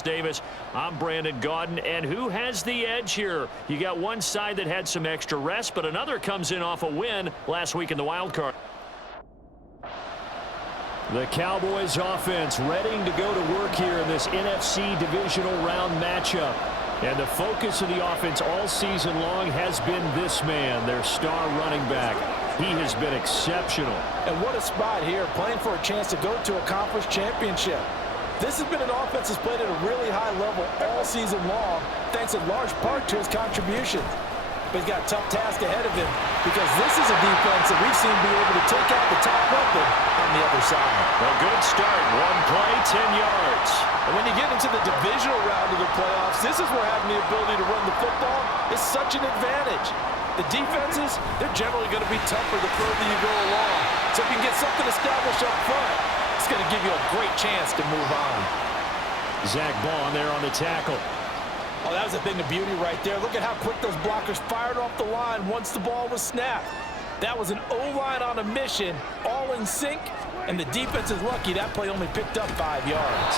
Davis, I'm Brandon Gaudin, and who has the edge here? You got one side that had some extra rest, but another comes in off a win last week in the wild card. The Cowboys offense ready to go to work here in this NFC divisional round matchup. And the focus of the offense all season long has been this man, their star running back. He has been exceptional. And what a spot here, playing for a chance to go to a conference championship. This has been an offense that's played at a really high level all season long, thanks in large part to his contributions. But he's got a tough task ahead of him because this is a defense that we've seen be able to take out the top weapon on the other side. A good start. One play, 10 yards. And when you get into the divisional round of the playoffs, this is where having the ability to run the football is such an advantage. The defenses, they're generally going to be tougher the further you go along. So if you can get something established up front, it's going to give you a great chance to move on. Zach Bond there on the tackle. Oh, that was a thing of beauty right there. Look at how quick those blockers fired off the line once the ball was snapped. That was an O-line on a mission, all in sync, and the defense is lucky that play only picked up 5 yards.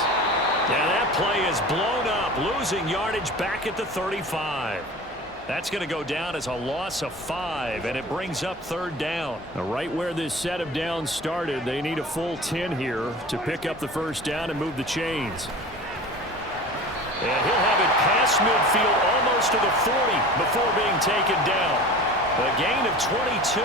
Yeah, that play is blown up, losing yardage back at the 35. That's going to go down as a loss of 5, and it brings up third down. Now, right where this set of downs started, they need a full 10 here to pick up the first down and move the chains. And he'll have it past midfield almost to the 40 before being taken down. A gain of 22.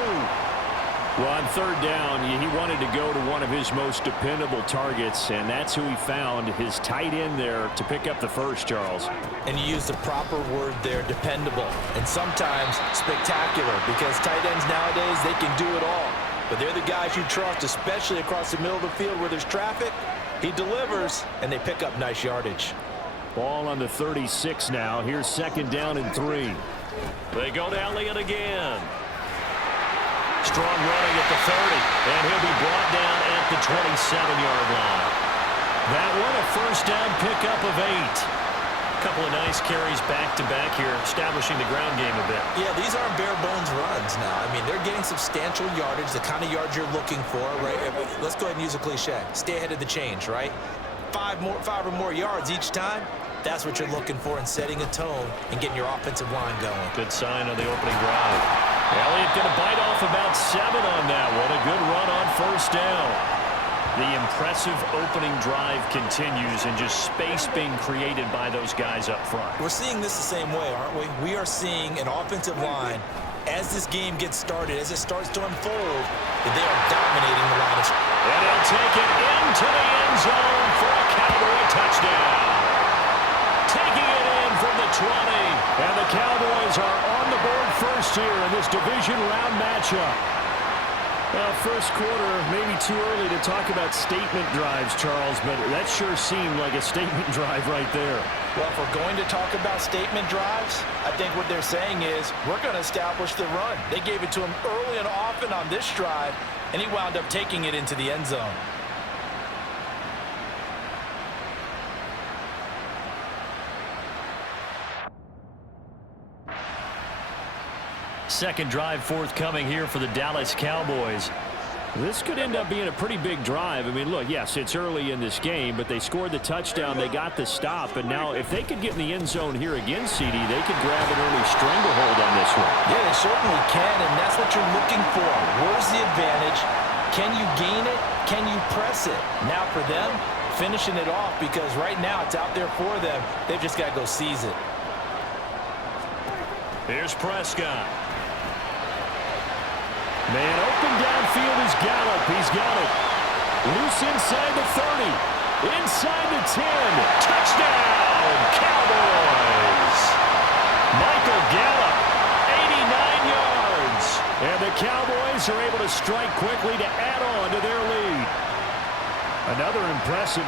Well, on third down, he wanted to go to one of his most dependable targets, and that's who he found, his tight end there, to pick up the first, Charles. And you use the proper word there, dependable, and sometimes spectacular, because tight ends nowadays, they can do it all. But they're the guys you trust, especially across the middle of the field where there's traffic. He delivers, and they pick up nice yardage. Ball on the 36 now. Here's second down and 3. They go to Elliott again. Strong running at the 30, and he'll be brought down at the 27-yard line. That one a first down pickup of 8. A couple of nice carries back-to-back here, establishing the ground game a bit. Yeah, these aren't bare-bones runs now. I mean, they're getting substantial yardage, the kind of yards you're looking for, right? Let's go ahead and use a cliche. Stay ahead of the change, right? 5 or more yards each time. That's what you're looking for in setting a tone and getting your offensive line going. Good sign on the opening drive. Elliott going to bite off about 7 on that one. A good run on first down. The impressive opening drive continues, and just space being created by those guys up front. We're seeing this the same way, aren't we? We are seeing an offensive line, as this game gets started, as it starts to unfold, that they are dominating the line. And he'll take it into the end zone for a Cowboy touchdown. Taking it in from the 20. And the Cowboys are on the board first here in this division round matchup. Well, first quarter, maybe too early to talk about statement drives, Charles, but that sure seemed like a statement drive right there. Well, if we're going to talk about statement drives, I think what they're saying is we're going to establish the run. They gave it to him early and often on this drive, and he wound up taking it into the end zone. Second drive forthcoming here for the Dallas Cowboys. This could end up being a pretty big drive. I mean, look, yes, it's early in this game, but they scored the touchdown, they got the stop, and now if they could get in the end zone here again, CD, they could grab an early stranglehold on this one. Yeah, they certainly can, and that's what you're looking for. Where's the advantage? Can you gain it? Can you press it? Now for them, finishing it off, because right now it's out there for them. They've just got to go seize it. Here's Prescott. Man, open downfield is Gallup. He's got it. Loose inside the 30. Inside the 10. Touchdown, Cowboys. Michael Gallup, 89 yards. And the Cowboys are able to strike quickly to add on to their lead. Another impressive.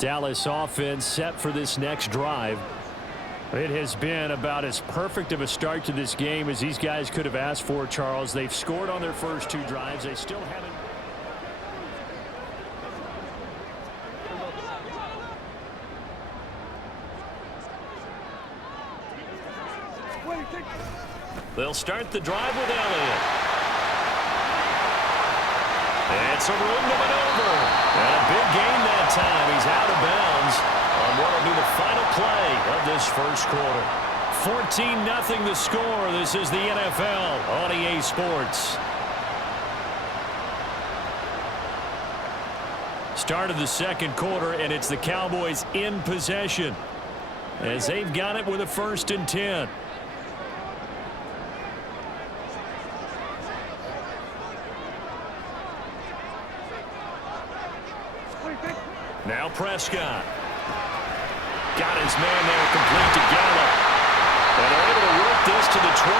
Dallas offense set for this next drive. It has been about as perfect of a start to this game as these guys could have asked for, Charles. They've scored on their first 2 drives. They still haven't. They'll start the drive with Elliott. And some room to maneuver. And a big gain that time. He's out of bounds on what will be the final play of this first quarter. 14-0 the score. This is the NFL on EA Sports. Start of the second quarter, and it's the Cowboys in possession as they've got it with a 1st and 10. Now Prescott. Got his man there complete to Gallup. And they're able to work this to the 25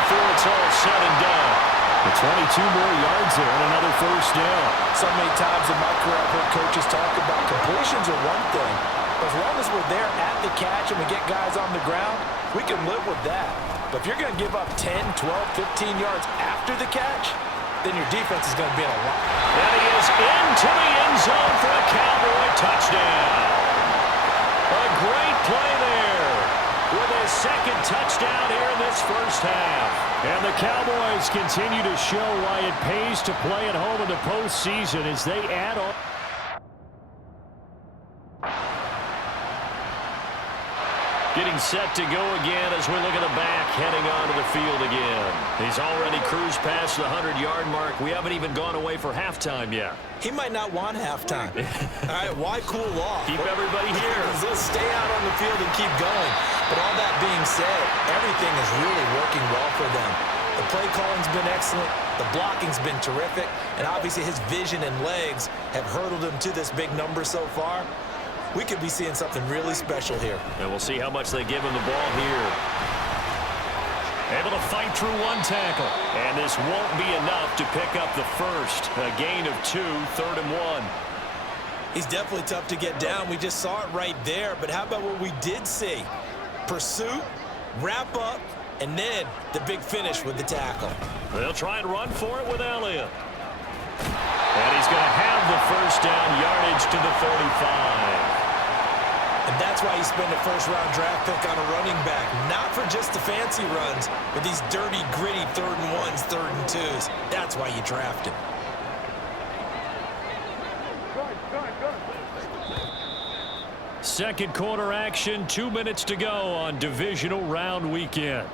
before it's all said and done. The 22 more yards there and another 1st down. So many times in my career I've heard coaches talk about completions are one thing. But as long as we're there at the catch and we get guys on the ground, we can live with that. But if you're going to give up 10, 12, 15 yards after the catch, then your defense is going to be in a lot. And he is into the end zone for a Cowboy touchdown. A great play there with his 2nd touchdown here in this first half. And the Cowboys continue to show why it pays to play at home in the postseason as they add on. Getting set to go again as we look at the back heading onto the field again. He's already cruised past the 100-yard mark. We haven't even gone away for halftime yet. He might not want halftime. All right, why cool off? Keep everybody here. He'll stay out on the field and keep going. But all that being said, everything is really working well for them. The play calling's been excellent. The blocking's been terrific. And obviously his vision and legs have hurdled him to this big number so far. We could be seeing something really special here. And we'll see how much they give him the ball here. Able to fight through 1 tackle. And this won't be enough to pick up the first. A gain of 2, 3rd and 1. He's definitely tough to get down. We just saw it right there. But how about what we did see? Pursuit, wrap up, and then the big finish with the tackle. They'll try and run for it with Elliott. And he's going to have the 1st down, yardage to the 35. And that's why you spend a 1st-round draft pick on a running back. Not for just the fancy runs, but these dirty, gritty 3rd and 1s, 3rd and 2s. That's why you draft him. Second quarter action, 2 minutes to go on divisional round weekend.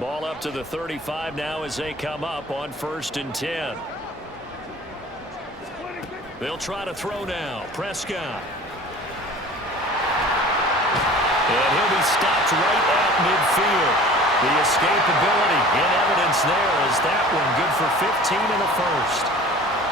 Ball up to the 35 now as they come up on 1st and 10. They'll try to throw now. Prescott. And he'll be stopped right at midfield. The escapability in evidence there as that one good for 15 and a 1st.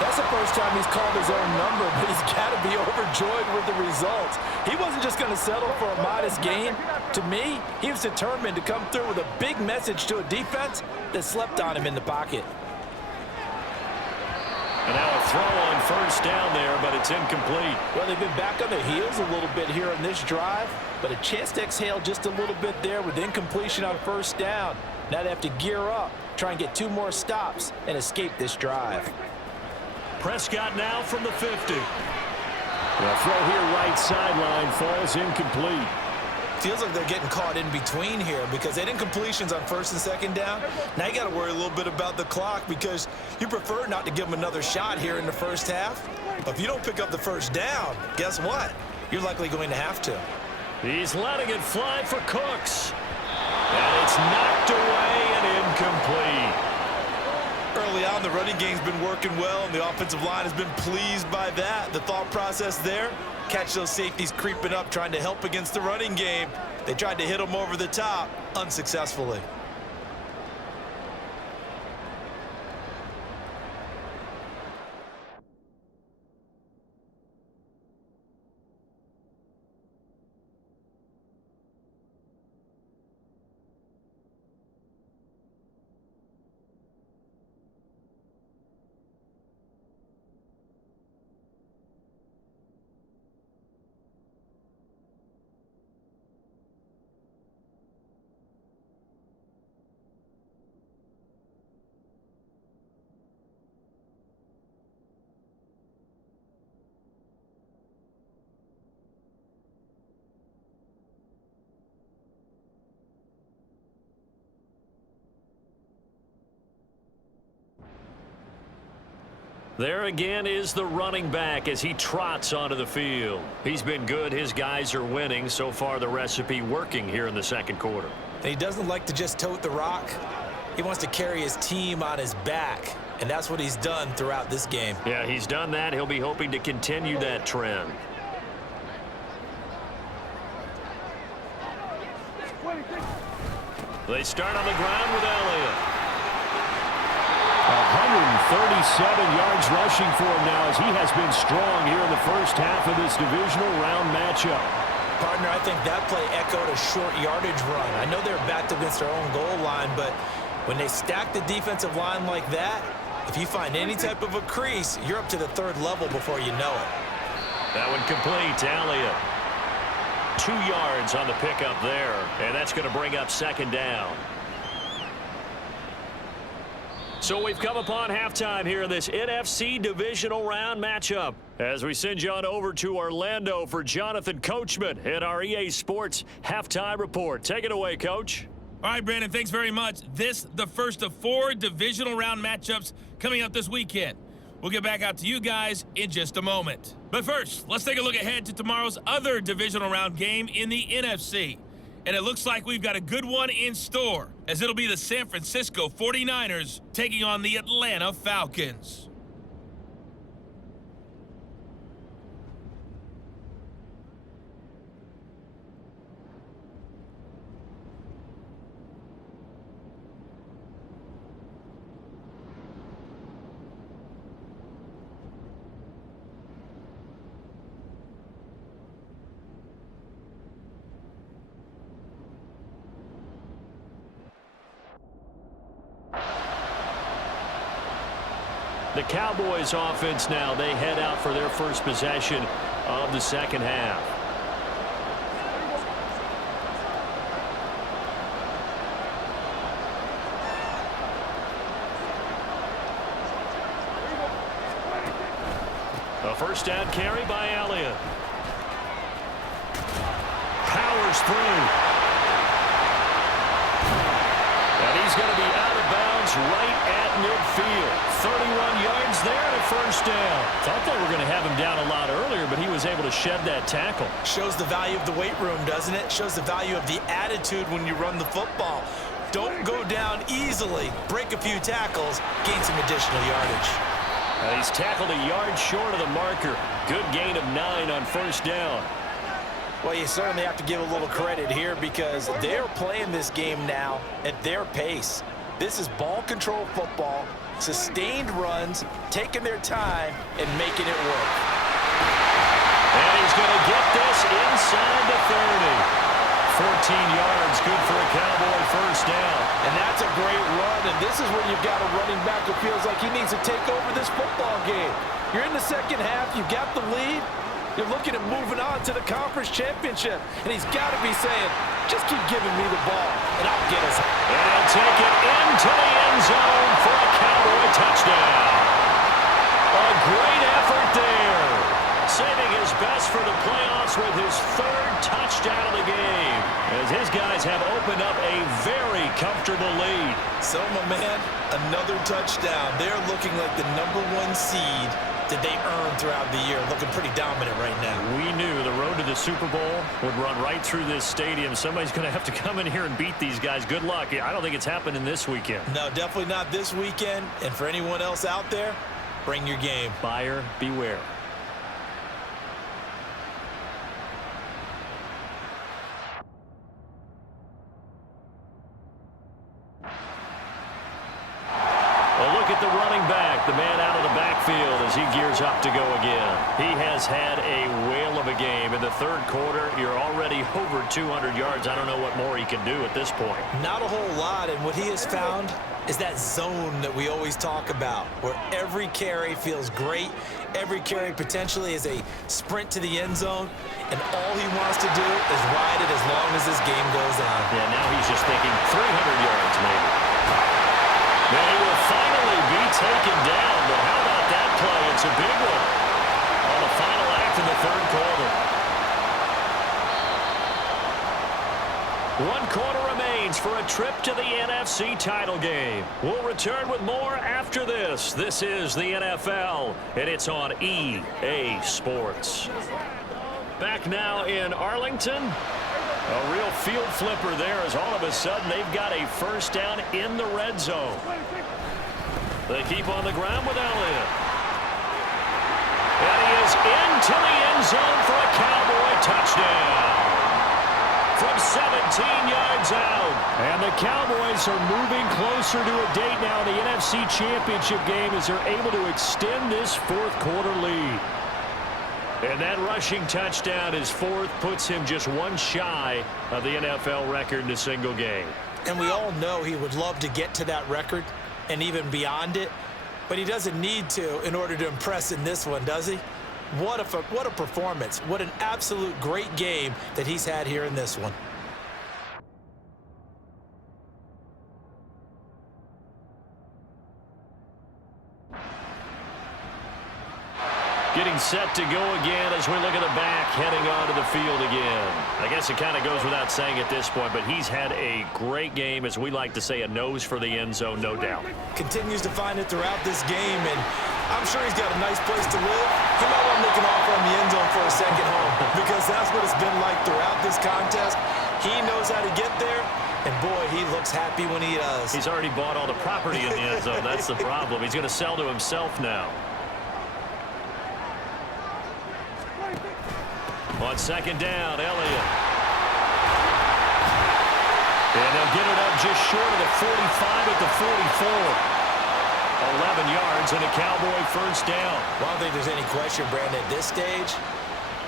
That's the first time he's called his own number, but he's got to be overjoyed with the results. He wasn't just going to settle for a modest gain. To me, he was determined to come through with a big message to a defense that slept on him in the pocket. And now a throw on 1st down there, but it's incomplete. Well, they've been back on their heels a little bit here on this drive, but a chance to exhale just a little bit there with incompletion on 1st down. Now they have to gear up, try and get 2 more stops, and escape this drive. Prescott now from the 50. The throw here right sideline falls incomplete. Feels like they're getting caught in between here because they didn't completions on 1st and 2nd down. Now you got to worry a little bit about the clock because you prefer not to give them another shot here in the 1st half. But if you don't pick up the 1st down, guess what? You're likely going to have to. He's letting it fly for Cooks. And it's knocked away and incomplete. Early on, the running game's been working well, and the offensive line has been pleased by that. The thought process there, catch those safeties creeping up, trying to help against the running game. They tried to hit them over the top, unsuccessfully. There again is the running back as he trots onto the field. He's been good. His guys are winning. So far, the recipe working here in the second quarter. He doesn't like to just tote the rock. He wants to carry his team on his back, and that's what he's done throughout this game. Yeah, he's done that. He'll be hoping to continue that trend. They start on the ground with Elliott. 137 yards rushing for him now as he has been strong here in the first half of this divisional round matchup. Partner, I think that play echoed a short yardage run. I know they're backed against their own goal line, but when they stack the defensive line like that, if you find any type of a crease, you're up to the third level before you know it. That one complete to Elliott. 2 yards on the pickup there, and that's going to bring up second down. So we've come upon halftime here in this NFC divisional round matchup. As we send you on over to Orlando for Jonathan Coachman in our EA Sports Halftime Report. Take it away, Coach. All right, Brandon, thanks very much. This, the first of 4 divisional round matchups coming up this weekend. We'll get back out to you guys in just a moment. But first, let's take a look ahead to tomorrow's other divisional round game in the NFC. And it looks like we've got a good one in store, as it'll be the San Francisco 49ers taking on the Atlanta Falcons. The Cowboys offense now, they head out for their first possession of the second half. A first down carry by Elliott. Powers through. And he's going to be out of bounds right at midfield. 31 yards there and a first down. Thought they were going to have him down a lot earlier, but he was able to shed that tackle. Shows the value of the weight room, doesn't it? Shows the value of the attitude when you run the football. Don't go down easily. Break a few tackles. Gain some additional yardage. He's tackled a yard short of the marker. Good gain of 9 on first down. Well, you certainly have to give a little credit here because they're playing this game now at their pace. This is ball control football, sustained runs, taking their time, and making it work. And he's going to get this inside the 30. 14 yards, good for a Cowboy first down. And that's a great run, and this is where you've got a running back who feels like he needs to take over this football game. You're in the second half, you've got the lead, you're looking at moving on to the conference championship, and he's got to be saying, just keep giving me the ball, and I'll get us. And he'll take it into the end zone for a Cowboy touchdown. A great effort there. Saving his best for the playoffs with his 3rd touchdown of the game, as his guys have opened up a very comfortable lead. So, my man, another touchdown. They're looking like the #1 seed that they earned throughout the year. Looking pretty dominant right now. We knew the road to the Super Bowl would run right through this stadium. Somebody's going to have to come in here and beat these guys. Good luck. I don't think it's happening this weekend. No, definitely not this weekend. And for anyone else out there, bring your game. Buyer beware. The running back, the man out of the backfield as he gears up to go again. He has had a whale of a game. In the 3rd quarter, you're already over 200 yards. I don't know what more he can do at this point. Not a whole lot, and what he has found is that zone that we always talk about, where every carry feels great. Every carry potentially is a sprint to the end zone, and all he wants to do is ride it as long as this game goes on. Yeah, now he's just thinking 300 yards maybe. They will finally be taken down, but how about that play? It's a big one on the final act in the 3rd quarter. 1 quarter remains points for a trip to the NFC title game. We'll return with more after this. This is the NFL, and it's on EA Sports. Back now in Arlington. A real field flipper there as all of a sudden they've got a first down in the red zone. They keep on the ground with Elliott. And he is into the end zone for a Cowboy touchdown. From 17 yards out. And the Cowboys are moving closer to a date now in the NFC Championship game as they're able to extend this fourth quarter lead. And that rushing touchdown, his fourth, puts him just one shy of the NFL record in a single game. And we all know he would love to get to that record and even beyond it, but he doesn't need to in order to impress in this one, does he? What a performance. What an absolute great game that he's had here in this one. Getting set to go again as we look at the back, heading onto the field again. I guess it kind of goes without saying at this point, but he's had a great game, as we like to say, a nose for the end zone, no doubt. Continues to find it throughout this game, and I'm sure he's got a nice place to live. He might want to make an offer on the end zone for a second home, because that's what it's been like throughout this contest. He knows how to get there, and boy, he looks happy when he does. He's already bought all the property in the end zone. That's the problem. He's going to sell to himself now. On second down, Elliott. And they'll get it up just short of the 45 at the 44. 11 yards and a Cowboy first down. Well, I don't think there's any question, Brandon, at this stage,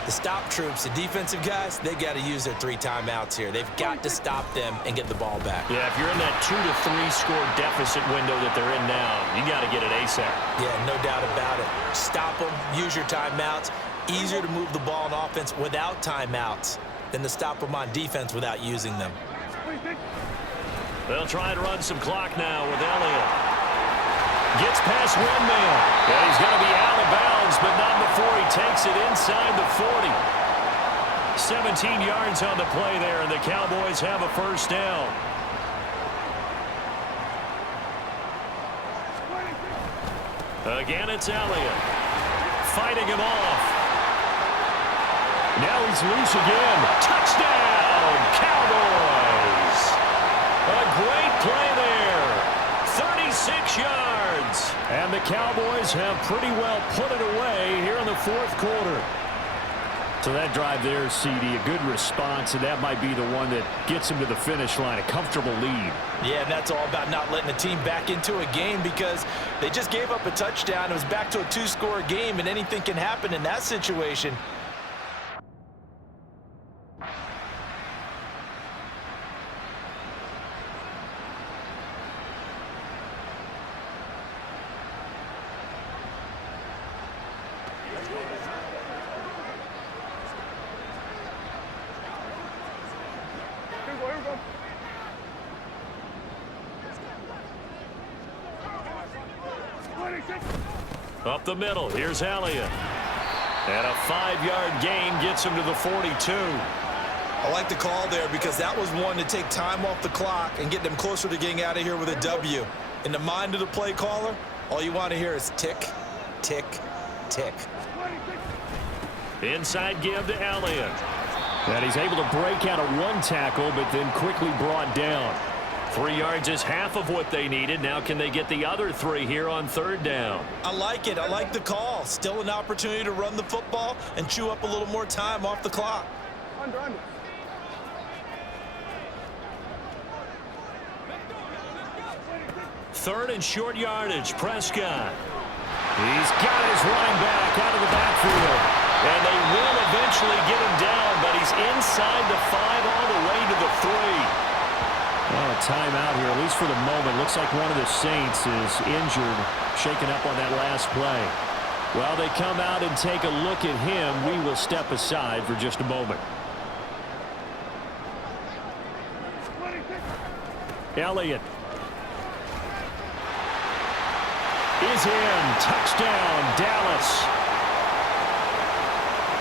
the stop troops, the defensive guys, they got to use their 3 timeouts here. They've got to stop them and get the ball back. Yeah, if you're in that 2 to 3 score deficit window that they're in now, you got to get it ASAP. Yeah, no doubt about it. Stop them, use your timeouts. Easier to move the ball on offense without timeouts than to stop them on defense without using them. They'll try and run some clock now with Elliott. Gets past one man. Yeah, he's going to be out of bounds, but not before he takes it inside the 40. 17 yards on the play there, and the Cowboys have a first down. Again, it's Elliott. Fighting him off. Now he's loose again. Touchdown, Cowboys. A great play there. 36 yards. And the Cowboys have pretty well put it away here in the fourth quarter. So that drive there, CD, a good response, and that might be the one that gets him to the finish line, a comfortable lead. Yeah, and that's all about not letting the team back into a game because they just gave up a touchdown. It was back to a 2-score game, and anything can happen in that situation. Up the middle, here's Elliott. And a 5-yard gain gets him to the 42. I like the call there because that was one to take time off the clock and get them closer to getting out of here with a W. In the mind of the play caller, all you want to hear is tick, tick, tick. Inside give to Elliott. And he's able to break out of one tackle, but then quickly brought down. 3 yards is half of what they needed. Now can they get the other 3 here on third down? I like it. I like the call. Still an opportunity to run the football and chew up a little more time off the clock. Under. Third and short yardage, Prescott. He's got his running back out of the backfield. And they will eventually get him down, but he's inside the 5 all the way to the 3. Well, a timeout here, at least for the moment. Looks like one of the Saints is injured, shaken up on that last play. While they come out and take a look at him, we will step aside for just a moment. Elliott is in. Touchdown, Dallas.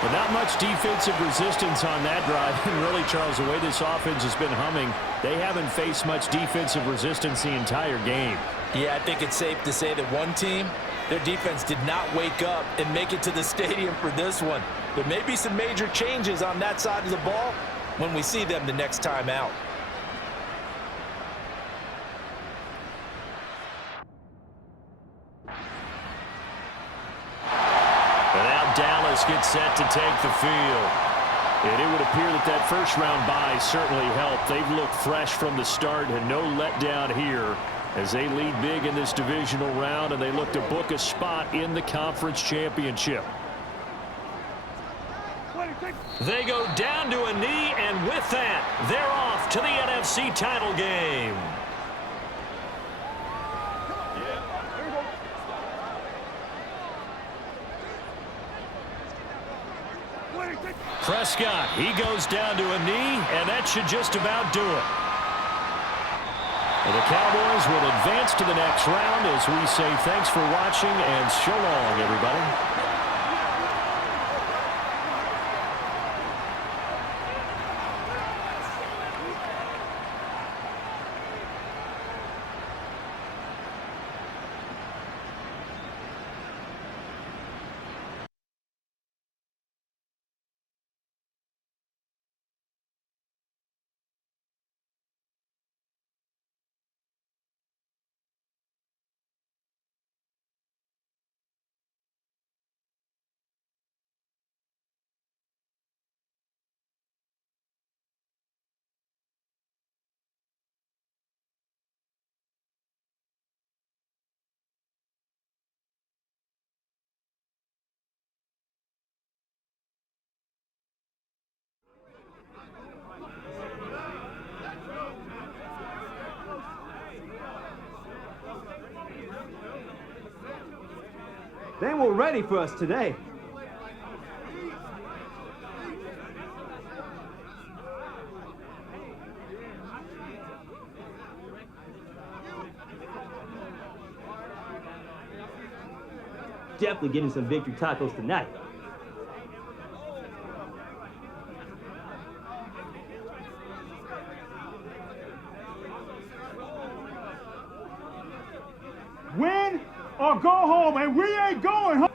But not much defensive resistance on that drive. And really, Charles, the way this offense has been humming, they haven't faced much defensive resistance the entire game. Yeah, I think it's safe to say that one team, their defense did not wake up and make it to the stadium for this one. There may be some major changes on that side of the ball when we see them the next time out. And now Dallas gets set to take the field. And it would appear that that first round bye certainly helped. They've looked fresh from the start and no letdown here as they lead big in this divisional round, and they look to book a spot in the conference championship. They go down to a knee, and with that, they're off to the NFC title game. Prescott, he goes down to a knee, and that should just about do it. And the Cowboys will advance to the next round as we say thanks for watching and so long, everybody. They were ready for us today. Definitely getting some victory tacos tonight. Win or go home, and we ain't going home.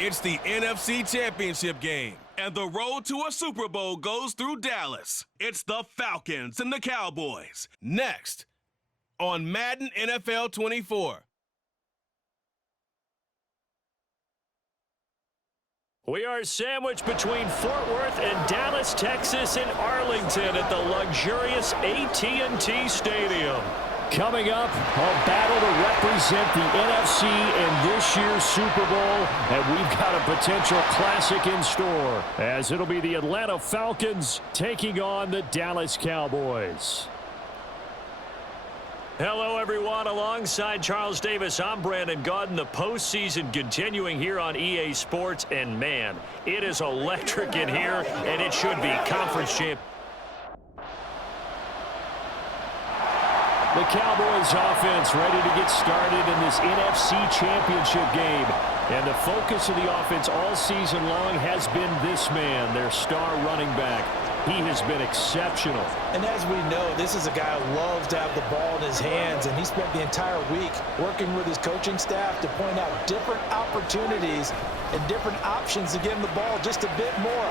It's the NFC Championship game, and the road to a Super Bowl goes through Dallas. It's the Falcons and the Cowboys. Next on Madden NFL 24. We are sandwiched between Fort Worth and Dallas, Texas, and Arlington at the luxurious AT&T Stadium. Coming up, a battle to represent the NFC in this year's Super Bowl, and we've got a potential classic in store, as it'll be the Atlanta Falcons taking on the Dallas Cowboys. Hello, everyone. Alongside Charles Davis, I'm Brandon Gaudin. The postseason continuing here on EA Sports, and man, it is electric in here, and it should be conference champ. The Cowboys offense ready to get started in this NFC Championship game. And the focus of the offense all season long has been this man, their star running back. He has been exceptional. And as we know, this is a guy who loves to have the ball in his hands, and he spent the entire week working with his coaching staff to point out different opportunities and different options to get him the ball just a bit more.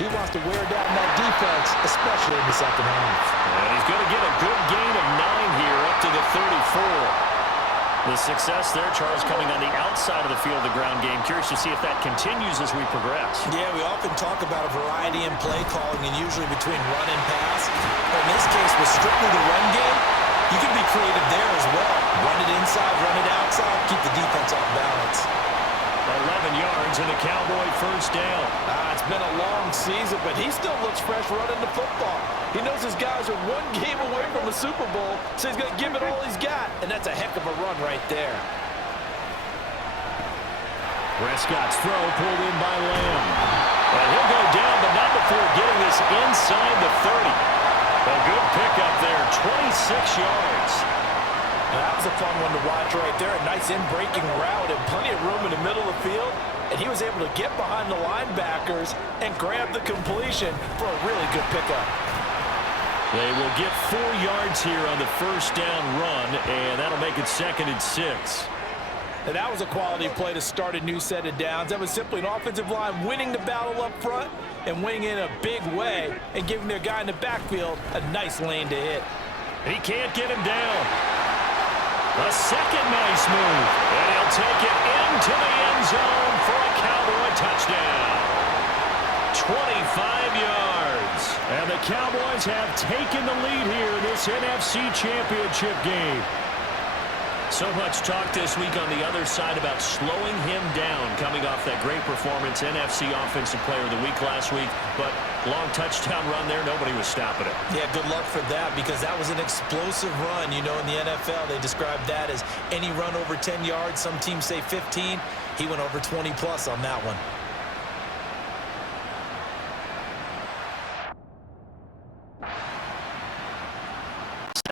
He wants to wear down that defense, especially in the second half. And he's going to get a good gain of 9 here up to the 34. The success there, Charles, coming on the outside of the field, the ground game. Curious to see if that continues as we progress. Yeah, we often talk about a variety in play calling and usually between run and pass. But in this case, with strictly the run game, you can be creative there as well. Run it inside, run it outside, keep the defense off balance. 11 yards and a Cowboy first down. It's been a long season, but he still looks fresh running the football. He knows his guys are one game away from a Super Bowl, so he's going to give it all he's got, and that's a heck of a run right there. Prescott's throw pulled in by Lamb. And he'll go down, but not before getting this inside the 30. A good pickup there, 26 yards. That was a fun one to watch right there. A nice in-breaking route and plenty of room in the middle of the field. And he was able to get behind the linebackers and grab the completion for a really good pickup. They will get 4 yards here on the first down run, and that'll make it 2nd and 6. And that was a quality play to start a new set of downs. That was simply an offensive line winning the battle up front and winning in a big way and giving their guy in the backfield a nice lane to hit. He can't get him down. A second nice move, and he'll take it into the end zone for a Cowboy touchdown. 25 yards. And the Cowboys have taken the lead here in this NFC Championship game. So much talk this week on the other side about slowing him down coming off that great performance, NFC Offensive Player of the Week last week. But long touchdown run there, nobody was stopping it. Yeah, good luck for that because that was an explosive run. You know, in the NFL, they describe that as any run over 10 yards. Some teams say 15. He went over 20-plus on that one.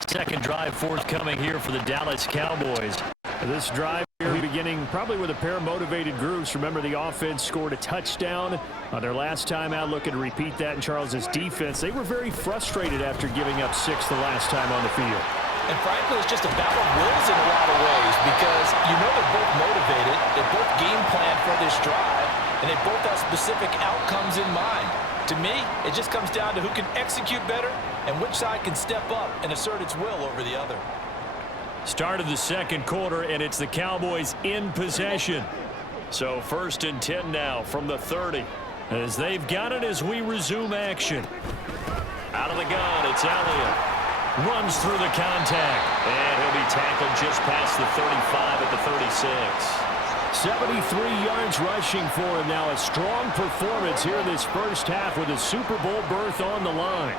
Second drive forthcoming here for the Dallas Cowboys. This drive here beginning probably with a pair of motivated groups. Remember, the offense scored a touchdown on their last time out. Looking to repeat that in Charles's defense. They were very frustrated after giving up 6 the last time on the field. And frankly, it's just a battle of wills in a lot of ways because you know they're both motivated. They both game plan for this drive, and they both have specific outcomes in mind. To me, it just comes down to who can execute better and which side can step up and assert its will over the other. Start of the second quarter, and it's the Cowboys in possession. So 1st and 10 now from the 30 as they've got it as we resume action. Out of the gun, it's Elliott. Runs through the contact, and he'll be tackled just past the 35 at the 36. 73 yards rushing for him now. A strong performance here in this first half with a Super Bowl berth on the line.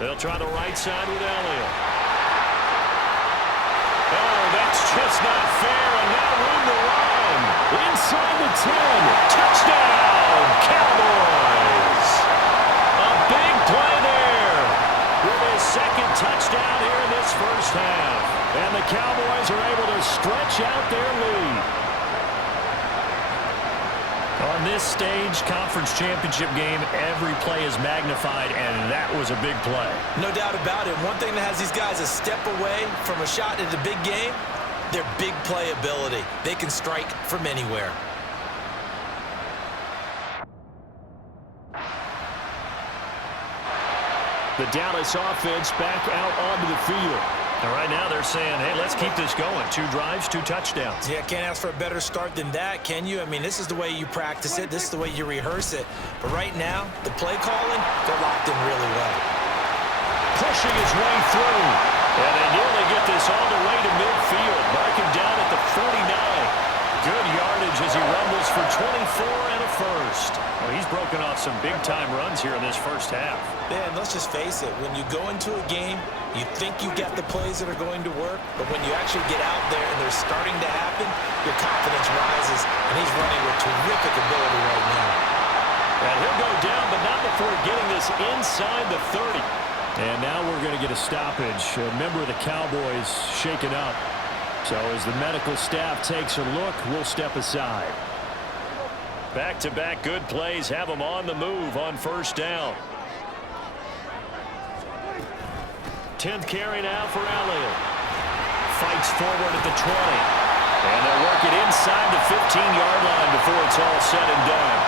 They'll try the right side with Elliott. Oh, that's just not fair, and now room to run. Inside the 10. Touchdown, Cowboys. A big play there with his second touchdown here in this first half. And the Cowboys are able to stretch out their lead. On this stage, conference championship game, every play is magnified, and that was a big play. No doubt about it. One thing that has these guys a step away from a shot at the big game Their big playability. They can strike from anywhere. The Dallas offense back out onto the field. And right now they're saying, hey, let's keep this going. 2 drives, 2 touchdowns. Yeah, can't ask for a better start than that, can you? I mean, this is the way you practice it. This is the way you rehearse it. But right now, the play calling, they're locked in really well. Pushing his way through. And they nearly get this all the way to midfield. Marking down at the 49. Good yardage as he rumbles for 24 and a first. Well, he's broken off some big-time runs here in this first half. Yeah, and let's just face it. When you go into a game, you think you got the plays that are going to work, but when you actually get out there and they're starting to happen, your confidence rises, and he's running with terrific ability right now. And he'll go down, but not before getting this inside the 30. And now we're going to get a stoppage. A member of the Cowboys shaken up. So as the medical staff takes a look, we'll step aside. Back-to-back good plays have them on the move on first down. 10th carry now for Elliott. Fights forward at the 20. And they'll work it inside the 15-yard line before it's all said and done.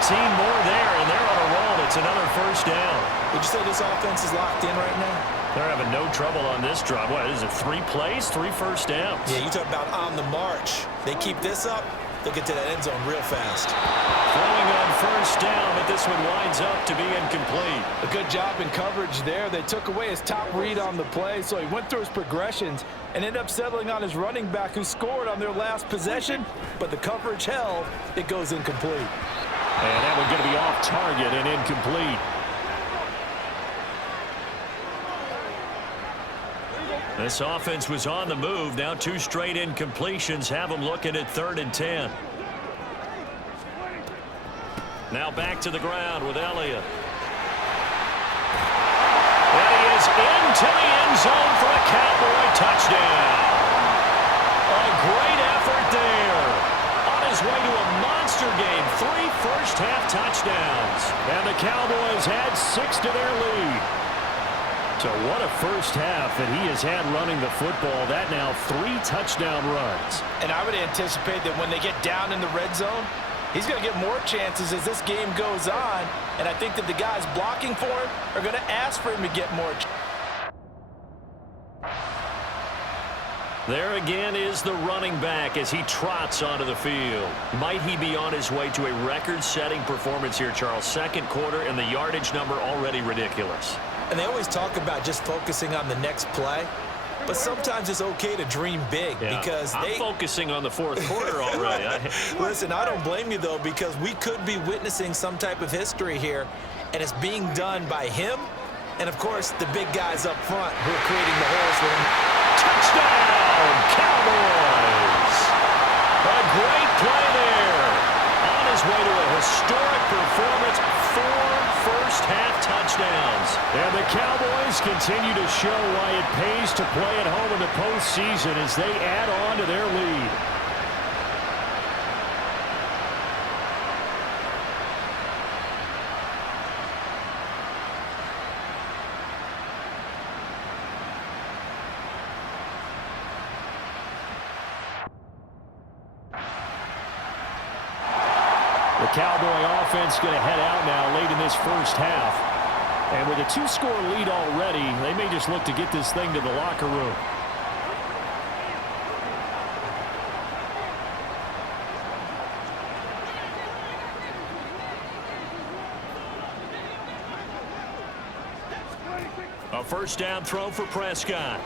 15 more there, and they're on a roll. It's another first down. Would you say this offense is locked in right now? They're having no trouble on this drive. What is it, 3 plays, 3 first downs? Yeah, you talk about on the march. They keep this up, they'll get to that end zone real fast. Throwing on first down, but this one winds up to be incomplete. A good job in coverage there. They took away his top read on the play, so he went through his progressions and ended up settling on his running back who scored on their last possession, but the coverage held. It goes incomplete. And that one's going to be off target and incomplete. This offense was on the move. Now 2 straight incompletions have them looking at 3rd and 10. Now back to the ground with Elliott. And he is into the end zone for a Cowboy touchdown. A great effort there. On his way to a monster game. 3 first-half touchdowns. And the Cowboys had 6 to their lead. So what a first half that he has had running the football. That now 3 touchdown runs. And I would anticipate that when they get down in the red zone, he's going to get more chances as this game goes on. And I think that the guys blocking for him are going to ask for him to get more chances. There again is the running back as he trots onto the field. Might he be on his way to a record-setting performance here, Charles? 2nd quarter, and the yardage number already ridiculous. And they always talk about just focusing on the next play. But sometimes it's okay to dream big because I'm focusing on the 4th quarter already. Listen, I don't blame you, though, because we could be witnessing some type of history here, and it's being done by him and, of course, the big guys up front who are creating the holes for him. Touchdown, Cowboys! A great play there. On his way to a historic performance, 4 first-half touchdowns. And the Cowboys continue to show why it pays to play at home in the postseason as they add on to their lead. The Cowboy offense going to head out now late in this first half. And with a 2-score lead already, they may just look to get this thing to the locker room. A first down throw for Prescott.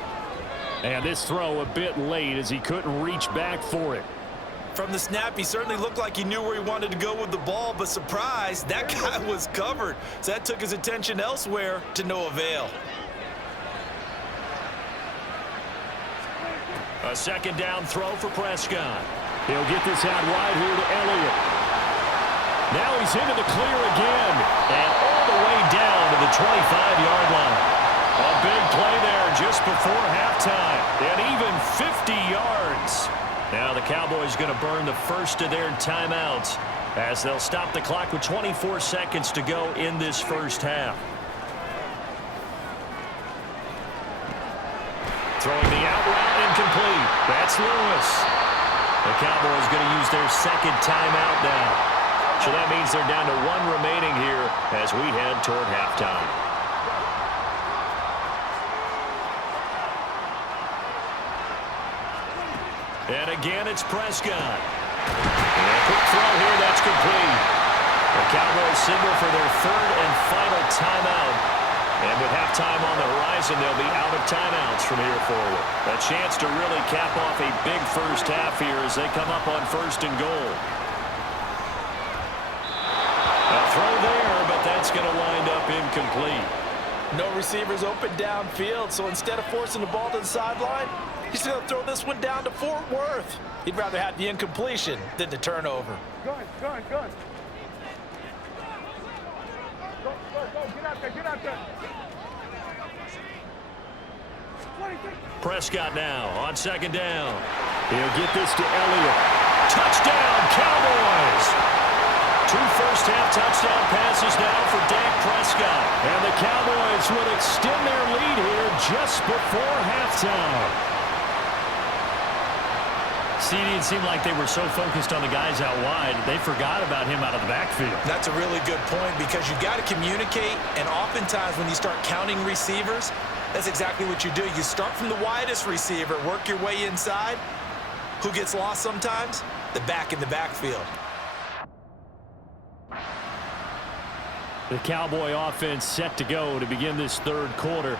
And this throw a bit late as he couldn't reach back for it. From the snap, he certainly looked like he knew where he wanted to go with the ball, but surprise, that guy was covered. So that took his attention elsewhere to no avail. A 2nd down throw for Prescott. He'll get this out wide here to Elliott. Now he's into the clear again. And all the way down to the 25-yard line. A big play there just before halftime. And even 50 yards. Now the Cowboys going to burn the first of their timeouts as they'll stop the clock with 24 seconds to go in this first half. Throwing the out route incomplete. That's Lewis. The Cowboys going to use their second timeout now. So that means they're down to one remaining here as we head toward halftime. And again, it's Prescott. And a quick throw here, that's complete. The Cowboys signal for their third and final timeout. And with halftime on the horizon, they'll be out of timeouts from here forward. A chance to really cap off a big first half here as they come up on first and goal. A throw there, but that's going to wind up incomplete. No receivers open downfield, so instead of forcing the ball to the sideline, he's going to throw this one down to Fort Worth. He'd rather have the incompletion than the turnover. Go, go. Go, get out there. Prescott now on second down. He'll get this to Elliott. Touchdown, Cowboys! 2 first-half touchdown passes now for Dak Prescott. And the Cowboys will extend their lead here just before halftime. It seemed like they were so focused on the guys out wide, they forgot about him out of the backfield. That's a really good point because you got to communicate, and oftentimes when you start counting receivers, that's exactly what you do. You start from the widest receiver, work your way inside. Who gets lost sometimes? The back in the backfield. The Cowboy offense set to go to begin this third quarter.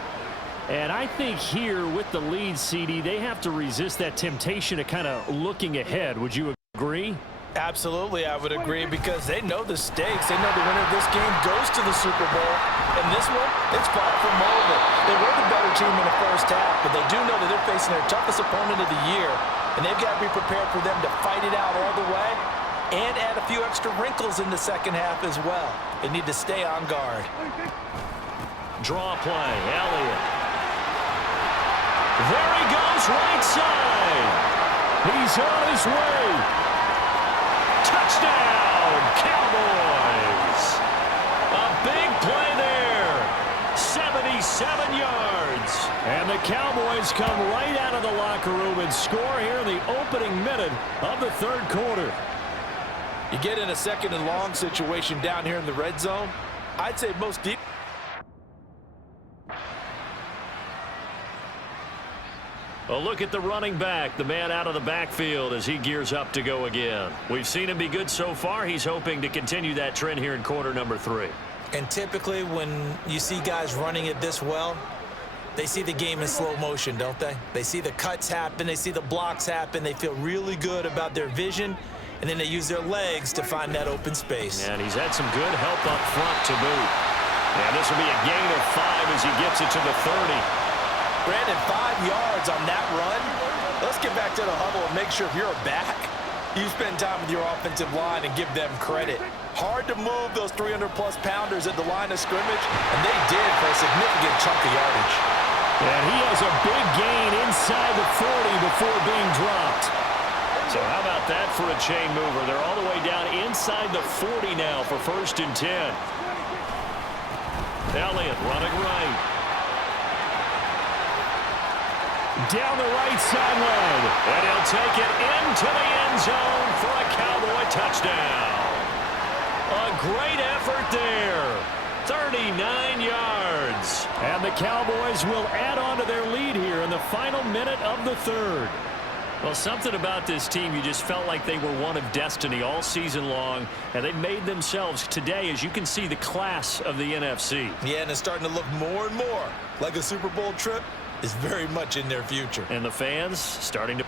And I think here with the lead, CD, they have to resist that temptation of kind of looking ahead. Would you agree? Absolutely, I would agree because they know the stakes. They know the winner of this game goes to the Super Bowl. And this one, it's far from over. They were the better team in the first half, but they do know that they're facing their toughest opponent of the year. And they've got to be prepared for them to fight it out all the way and add a few extra wrinkles in the second half as well. They need to stay on guard. Draw play, Elliott. There he goes, right side. He's on his way. Touchdown, Cowboys. A big play there. 77 yards. And the Cowboys come right out of the locker room and score here in the opening minute of the third quarter. You get in a second and long situation down here in the red zone, I'd say most deep. A look at the running back, the man out of the backfield as he gears up to go again. We've seen him be good so far. He's hoping to continue that trend here in quarter number 3. And typically when you see guys running it this well, they see the game in slow motion, don't they? They see the cuts happen, they see the blocks happen, they feel really good about their vision, and then they use their legs to find that open space. And he's had some good help up front to boot. And this will be a gain of 5 as he gets it to the 30. Brandon, 5 yards on that run. Let's get back to the huddle and make sure if you're a back, you spend time with your offensive line and give them credit. Hard to move those 300-plus pounders at the line of scrimmage, and they did for a significant chunk of yardage. And he has a big gain inside the 40 before being dropped. So how about that for a chain mover? They're all the way down inside the 40 now for first and 10. Elliott running right. Down the right sideline. And he'll take it into the end zone for a Cowboy touchdown. A great effort there. 39 yards. And the Cowboys will add on to their lead here in the final minute of the third. Well, something about this team, you just felt like they were one of destiny all season long, and they made themselves today, as you can see, the class of the NFC. Yeah, and it's starting to look more and more like a Super Bowl trip is very much in their future. And the fans starting to...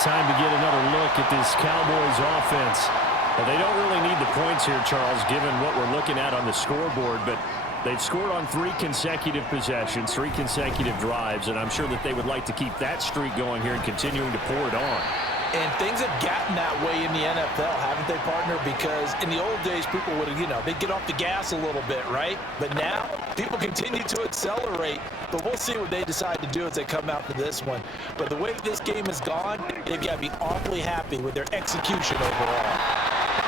Time to get another look at this Cowboys offense. Well, they don't really need the points here, Charles, given what we're looking at on the scoreboard, but they've scored on 3 consecutive possessions, 3 consecutive drives, and I'm sure that they would like to keep that streak going here and continuing to pour it on. And things have gotten that way in the NFL, haven't they, partner? Because in the old days, people would, they'd get off the gas a little bit, right? But now, people continue to accelerate. But we'll see what they decide to do as they come out to this one. But the way this game has gone, they've got to be awfully happy with their execution overall.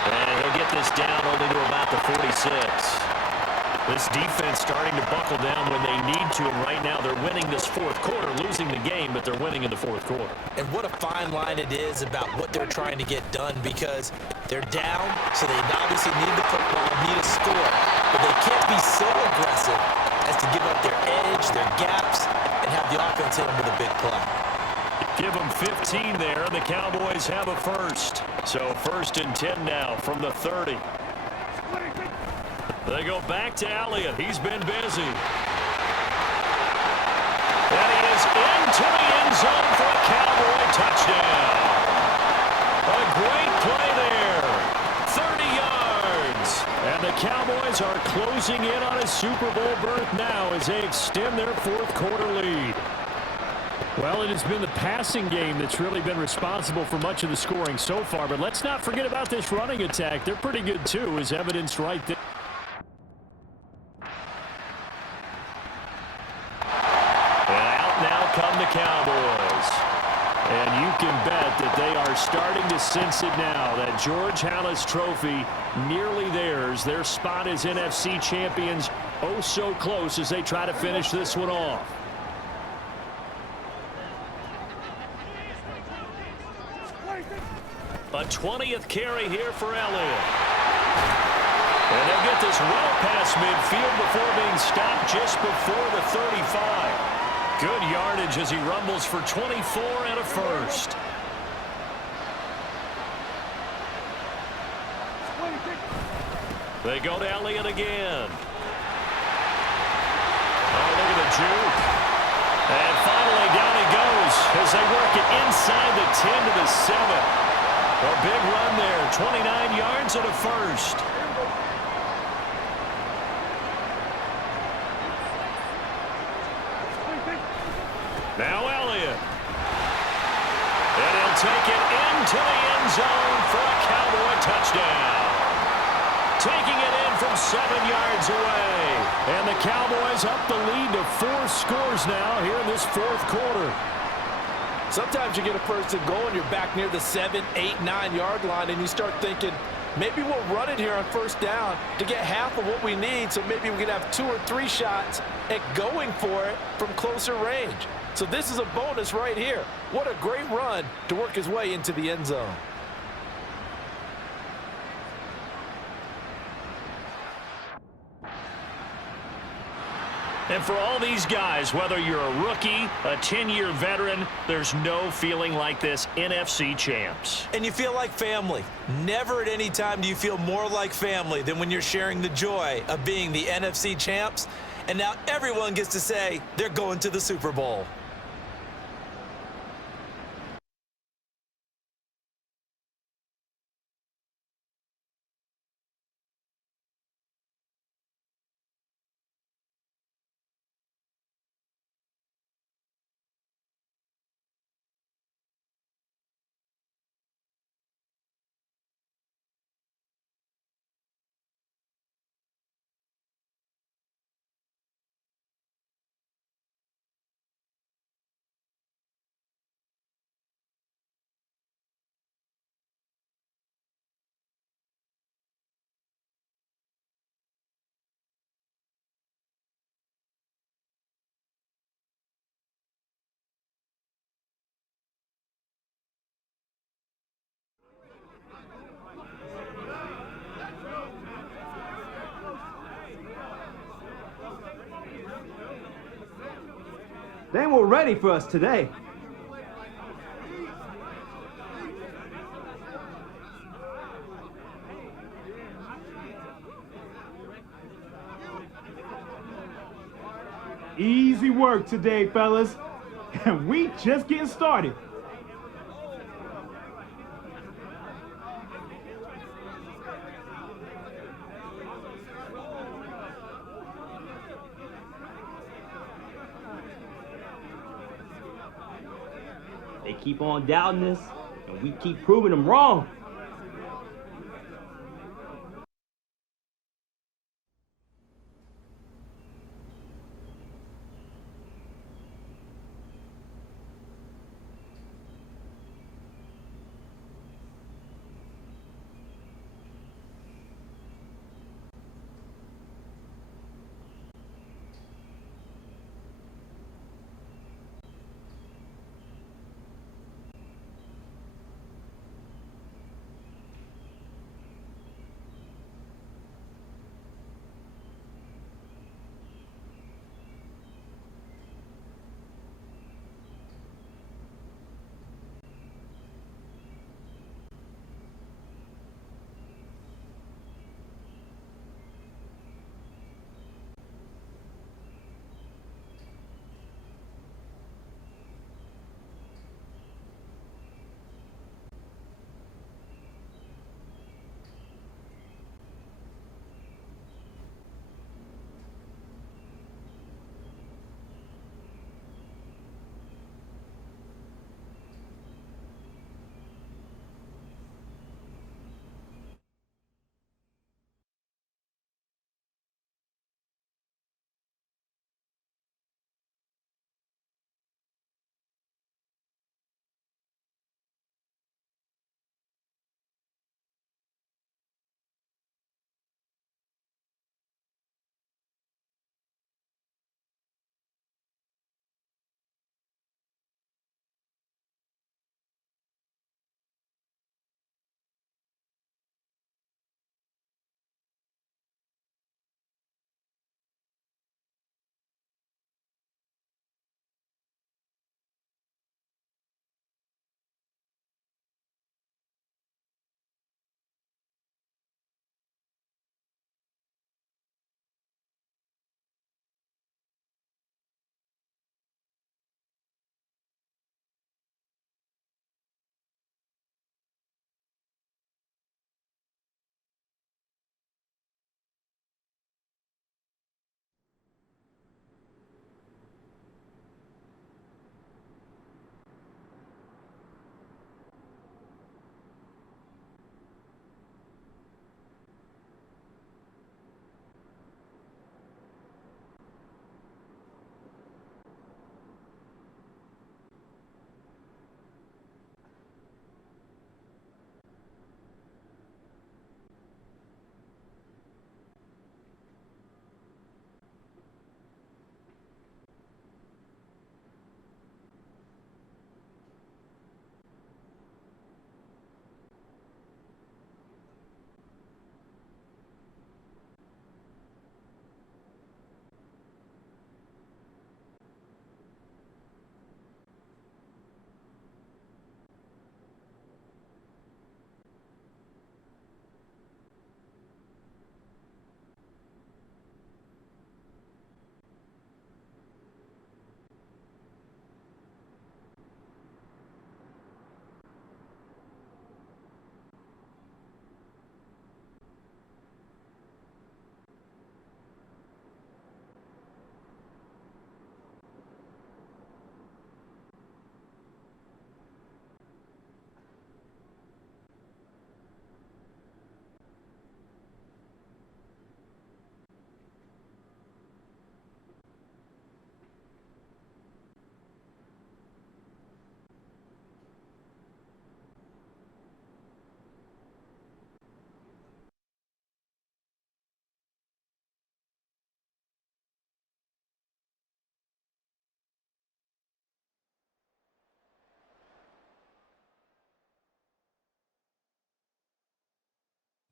And he'll get this down only to about the 46. This defense starting to buckle down when they need to, and right now they're winning this fourth quarter, losing the game, but they're winning in the fourth quarter. And what a fine line it is about what they're trying to get done, because they're down, so they obviously need the football, need a score, but they can't be so aggressive as to give up their edge, their gaps, and have the offense hit them with a big play. Give them 15 there, and the Cowboys have a first. So 1st and 10 now from the 30. They go back to Elliott. He's been busy. And he is into the end zone for a Cowboy touchdown. A great play there. 30 yards. And the Cowboys are closing in on a Super Bowl berth now as they extend their fourth quarter lead. Well, it has been the passing game that's really been responsible for much of the scoring so far. But let's not forget about this running attack. They're pretty good, too, as evidenced right there. Come the Cowboys. And you can bet that they are starting to sense it now. That George Halas trophy nearly theirs. Their spot as NFC champions oh so close as they try to finish this one off. A 20th carry here for Elliott. And they get this well past midfield before being stopped just before the 35. Good yardage as he rumbles for 24 and a first. They go to Elliott again. Oh, look at the juke. And finally down he goes as they work it inside the 10 to the 7. A big run there, 29 yards and a first. Now Elliott. And he'll take it into the end zone for a Cowboy touchdown. Taking it in from 7 yards away. And the Cowboys up the lead to 4 scores now here in this fourth quarter. Sometimes you get a first and goal and you're back near the 7, 8, 9 yard line, and you start thinking, maybe we'll run it here on first down to get half of what we need, so maybe we can have 2 or 3 shots at going for it from closer range. So this is a bonus right here. What a great run to work his way into the end zone. And for all these guys, whether you're a rookie, a 10-year veteran, there's no feeling like this NFC champs. And you feel like family. Never at any time do you feel more like family than when you're sharing the joy of being the NFC champs. And now everyone gets to say they're going to the Super Bowl. They were ready for us today. Easy work today, fellas. And we just getting started. They keep on doubting us, and we keep proving them wrong.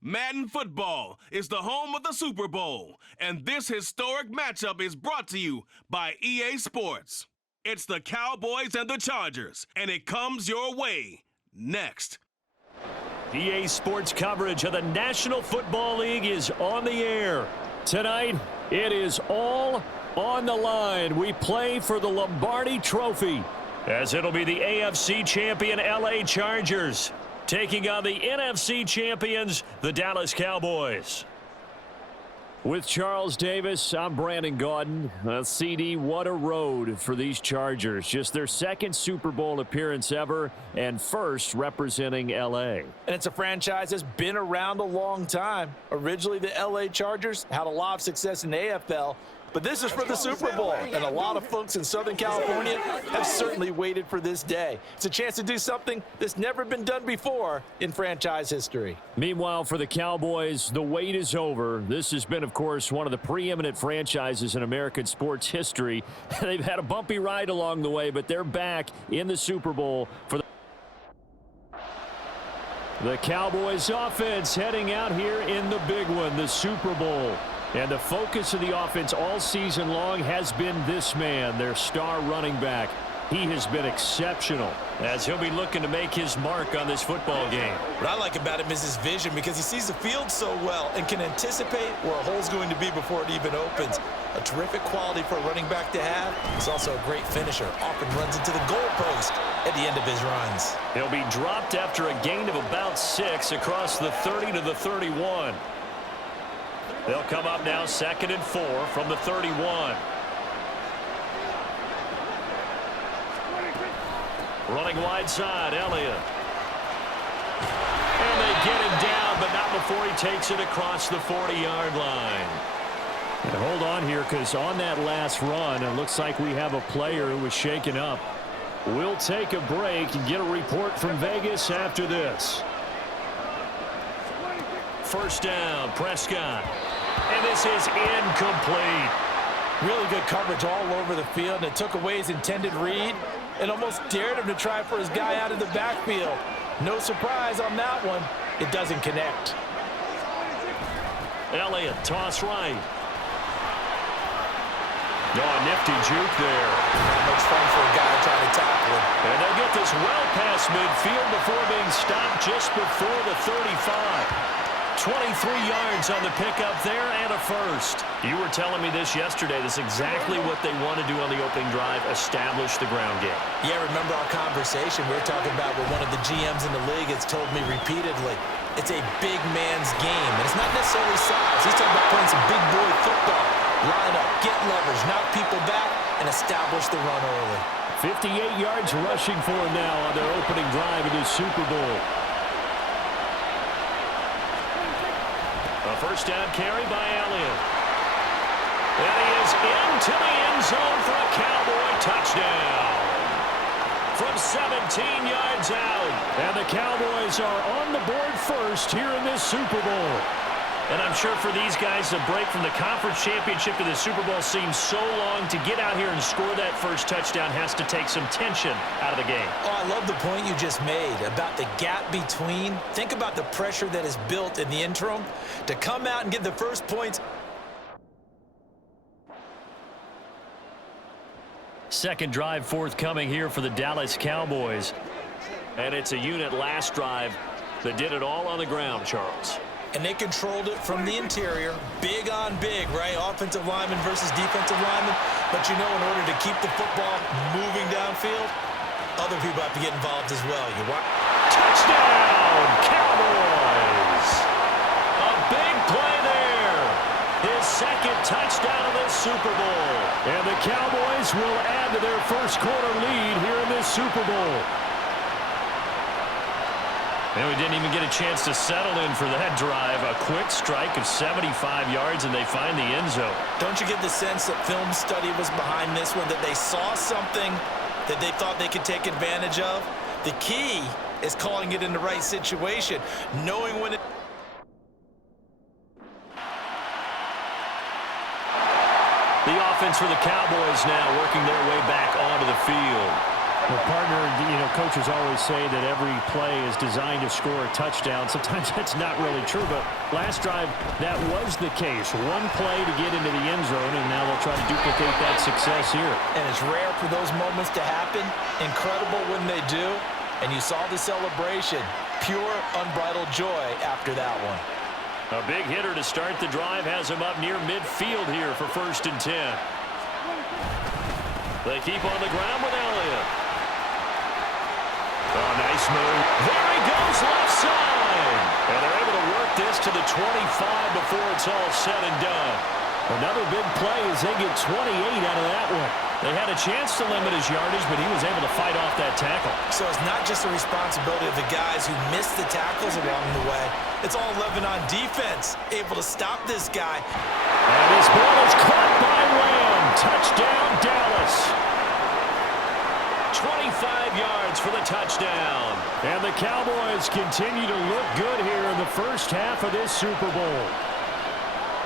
Madden Football is the home of the Super Bowl, and this historic matchup is brought to you by EA Sports. It's the Cowboys and the Chargers, and it comes your way next. EA Sports coverage of the National Football League is on the air. Tonight, it is all on the line. We play for the Lombardi Trophy, as it'll be the AFC champion LA Chargers taking on the NFC champions, the Dallas Cowboys. With Charles Davis, I'm Brandon Gaudin. CD, what a road for these Chargers. Just their second Super Bowl appearance ever and first representing LA. And it's a franchise that's been around a long time. Originally, the LA Chargers had a lot of success in the AFL, but this is for the Super Bowl, and a lot of folks in Southern California have certainly waited for this day. It's a chance to do something that's never been done before in franchise history. Meanwhile, for the Cowboys, the wait is over. This has been, of course, one of the preeminent franchises in American sports history. They've had a bumpy ride along the way, but they're back in the Super Bowl for the Cowboys offense heading out here in the big one, the Super Bowl. And the focus of the offense all season long has been this man, their star running back. He has been exceptional, as he'll be looking to make his mark on this football game. What I like about him is his vision, because he sees the field so well and can anticipate where a hole's going to be before it even opens. A terrific quality for a running back to have. He's also a great finisher. Often runs into the goalpost at the end of his runs. He'll be dropped after a gain of about 6 across the 30 to the 31. They'll come up now 2nd and 4 from the 31. Running wide side, Elliott. And they get him down, but not before he takes it across the 40-yard line. And hold on here, because on that last run, it looks like we have a player who was shaken up. We'll take a break and get a report from Vegas after this. First down, Prescott. And this is incomplete. Really good coverage all over the field, and it took away his intended read and almost dared him to try for his guy out of the backfield. No surprise on that one. It doesn't connect. Elliott, toss right. Oh, nifty juke there. Not much fun for a guy trying to tackle him. And they'll get this well past midfield before being stopped just before the 35. 23 yards on the pickup there and a first. You were telling me this yesterday. This is exactly what they want to do on the opening drive, establish the ground game. Yeah, remember our conversation we were talking about with one of the GMs in the league has told me repeatedly, it's a big man's game. And it's not necessarily size. He's talking about playing some big boy football. Line up, get leverage, knock people back, and establish the run early. 58 yards rushing for him now on their opening drive in the Super Bowl. A first down carry by Elliott. And he is into the end zone for a Cowboy touchdown. From 17 yards out. And the Cowboys are on the board first here in this Super Bowl. And I'm sure for these guys, the break from the conference championship to the Super Bowl seems so long. To get out here and score that first touchdown has to take some tension out of the game. Oh, I love the point you just made about the gap between. Think about the pressure that is built in the interim to come out and get the first points. Second drive forthcoming here for the Dallas Cowboys. And it's a unit last drive that did it all on the ground, Charles. And they controlled it from the interior. Big on big, right? Offensive lineman versus defensive lineman. But you know, in order to keep the football moving downfield, other people have to get involved as well. You want touchdown, Cowboys! A big play there. His second touchdown of the Super Bowl. And the Cowboys will add to their first quarter lead here in this Super Bowl. And we didn't even get a chance to settle in for that drive. A quick strike of 75 yards, and they find the end zone. Don't you get the sense that film study was behind this one, that they saw something that they thought they could take advantage of? The key is calling it in the right situation, knowing when it... The offense for the Cowboys now working their way back onto the field. Well, partner, coaches always say that every play is designed to score a touchdown. Sometimes that's not really true, but last drive, that was the case. One play to get into the end zone, and now they'll try to duplicate that success here. And it's rare for those moments to happen. Incredible when they do. And you saw the celebration. Pure, unbridled joy after that one. A big hitter to start the drive has him up near midfield here for 1st and 10. They keep on the ground with Elliott. Oh, nice move. There he goes, left side. And they're able to work this to the 25 before it's all said and done. Another big play as they get 28 out of that one. They had a chance to limit his yardage, but he was able to fight off that tackle. So it's not just the responsibility of the guys who missed the tackles along the way. It's all 11 on defense, able to stop this guy. And this ball is caught by Lamb. Touchdown, Dallas. 25 yards for the touchdown. And the Cowboys continue to look good here in the first half of this Super Bowl.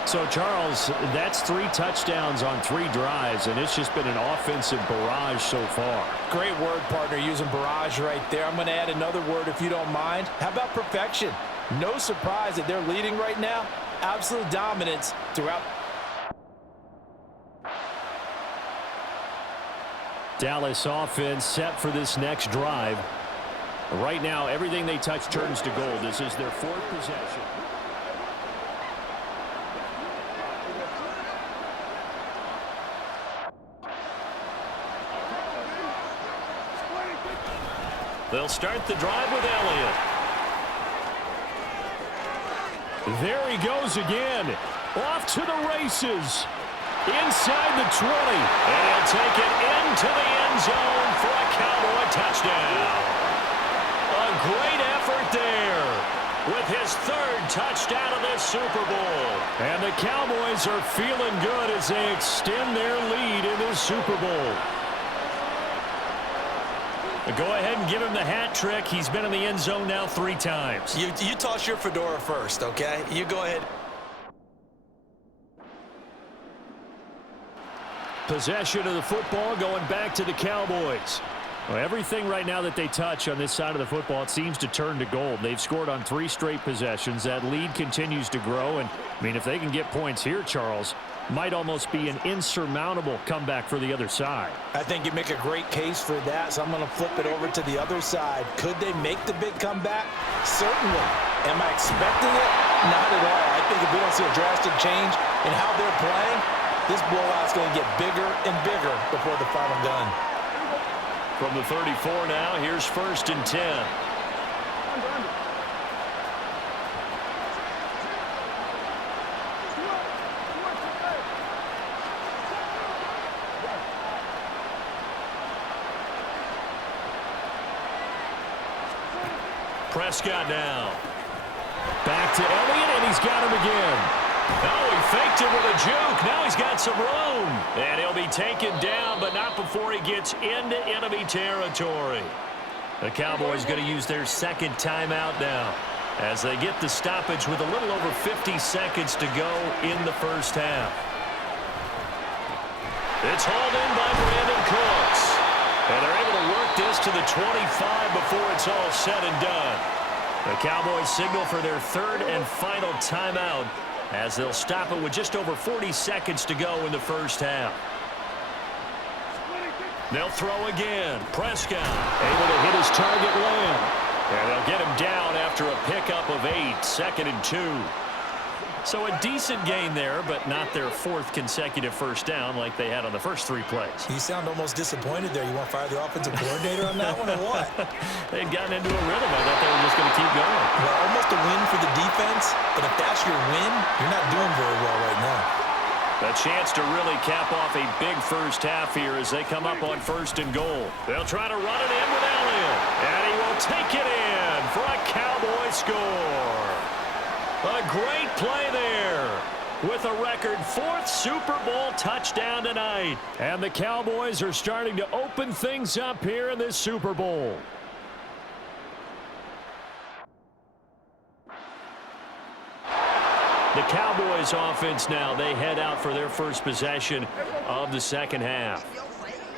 So, Charles, that's 3 touchdowns on 3 drives, and it's just been an offensive barrage so far. Great word, partner, using barrage right there. I'm going to add another word if you don't mind. How about perfection? No surprise that they're leading right now. Absolute dominance throughout. Dallas offense set for this next drive. Right now, everything they touch turns to gold. This is their 4th possession. They'll start the drive with Elliott. There he goes again. Off to the races. Inside the 20. And he'll take it into the end zone for a Cowboy touchdown. A great effort there with his 3rd touchdown of this Super Bowl. And the Cowboys are feeling good as they extend their lead in this Super Bowl. Go ahead and give him the hat trick. He's been in the end zone now 3 times. You toss your fedora first, okay? You go ahead. Possession of the football going back to the Cowboys. Well, everything right now that they touch on this side of the football, it seems to turn to gold. They've scored on 3 straight possessions. That lead continues to grow. And, I mean, if they can get points here, Charles, might almost be an insurmountable comeback for the other side. I think you make a great case for that, so I'm going to flip it over to the other side. Could they make the big comeback? Certainly. Am I expecting it? Not at all. I think if we don't see a drastic change in how they're playing, this blowout's going to get bigger and bigger before the final gun. From the 34 now, here's 1st and 10. Prescott now. Back to Elliott, and he's got him again. Oh, he faked it with a juke. Now he's got some room. And he'll be taken down, but not before he gets into enemy territory. The Cowboys going to use their 2nd timeout now as they get the stoppage with a little over 50 seconds to go in the first half. It's hauled in by Brandon Cooks. And they're able to work this to the 25 before it's all said and done. The Cowboys signal for their 3rd and final timeout as they'll stop it with just over 40 seconds to go in the first half. They'll throw again. Prescott able to hit his target, Lamb. And they'll get him down after a pickup of 8, 2nd and 2. So a decent gain there, but not their 4th consecutive first down like they had on the first 3 plays. You sound almost disappointed there. You want to fire the offensive coordinator on that one or what? They'd gotten into a rhythm. I thought they were just going to keep going. Well, almost a win for the defense, but if that's your win, you're not doing very well right now. A chance to really cap off a big first half here as they come up on 1st and goal. They'll try to run it in with Elliott, and he will take it in for a Cowboy score. A great play there with a record 4th Super Bowl touchdown tonight. And the Cowboys are starting to open things up here in this Super Bowl. The Cowboys offense now, they head out for their first possession of the second half.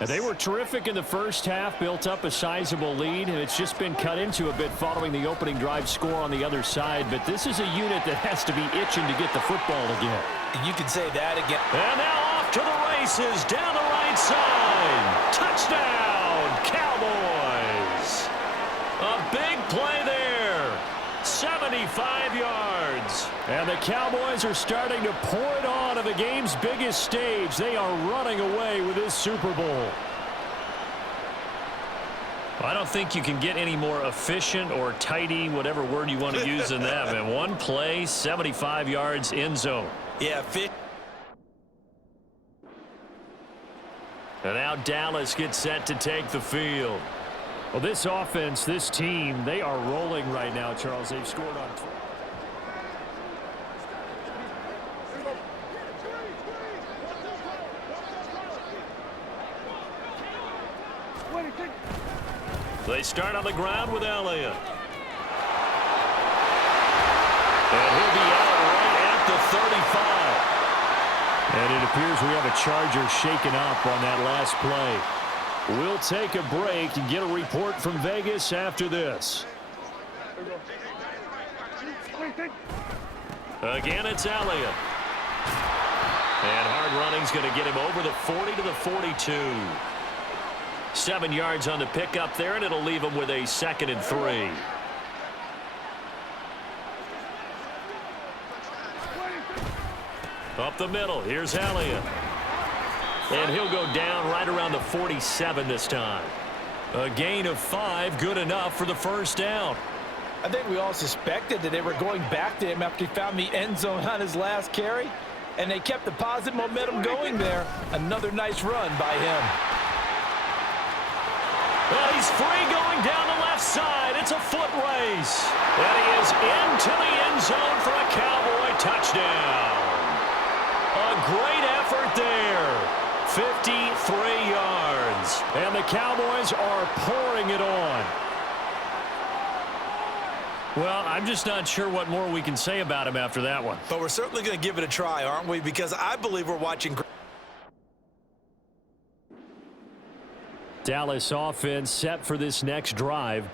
They were terrific in the first half, built up a sizable lead, and it's just been cut into a bit following the opening drive score on the other side. But this is a unit that has to be itching to get the football again. You can say that again. And now off to the races down the right side. Touchdown, Cowboys. A big play there. 75 yards. And the Cowboys are starting to pour it on to the game's biggest stage. They are running away with this Super Bowl. I don't think you can get any more efficient or tidy, whatever word you want to use in that, man. One play, 75 yards, end zone. Yeah, fit. And now Dallas gets set to take the field. Well, this offense, this team, they are rolling right now, Charles. They've scored on. They start on the ground with Elliott. And he'll be out right at the 35. And it appears we have a Charger shaken up on that last play. We'll take a break and get a report from Vegas after this. Again, it's Elliott. And hard running's going to get him over the 40 to the 42. 7 yards on the pickup there, and it'll leave him with a 2nd and 3. Up the middle, here's Elliott. And he'll go down right around the 47 this time. A gain of 5, good enough for the first down. I think we all suspected that they were going back to him after he found the end zone on his last carry, and they kept the positive momentum going there. Another nice run by him. Well, he's free going down the left side. It's a foot race. And he is into the end zone for a Cowboy touchdown. A great effort there. 53 yards. And the Cowboys are pouring it on. Well, I'm just not sure what more we can say about him after that one. But we're certainly going to give it a try, aren't we? Because I believe we're watching. Dallas offense set for this next drive.